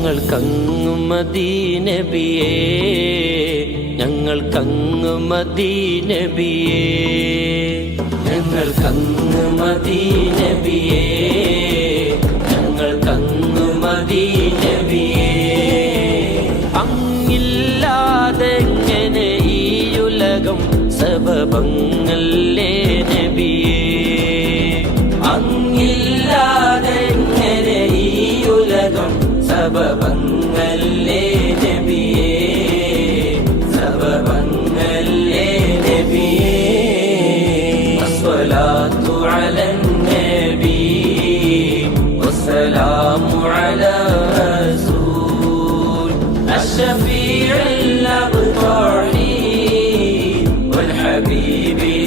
ഞങ്ങൾക്കങ്ങു മദീനബിയേ ഞങ്ങൾ മദീനബിയേ അങ്ങില്ലാതെങ്ങനെ ഈ ഉലകം സബബങ്ങല്ലേ നബിയേ? അങ്ങില്ലാതെങ്ങനെ ഈ ഉലകം സബബങ്ങല്ലേ നബിയേ സബബങ്ങല്ലേ നബിയേ. അസ്വലാത്തു അലൻ നബി വസ്സലാമു അല റസൂൽ. അഷ്ഫീഉൽ വൽ ഹബീബി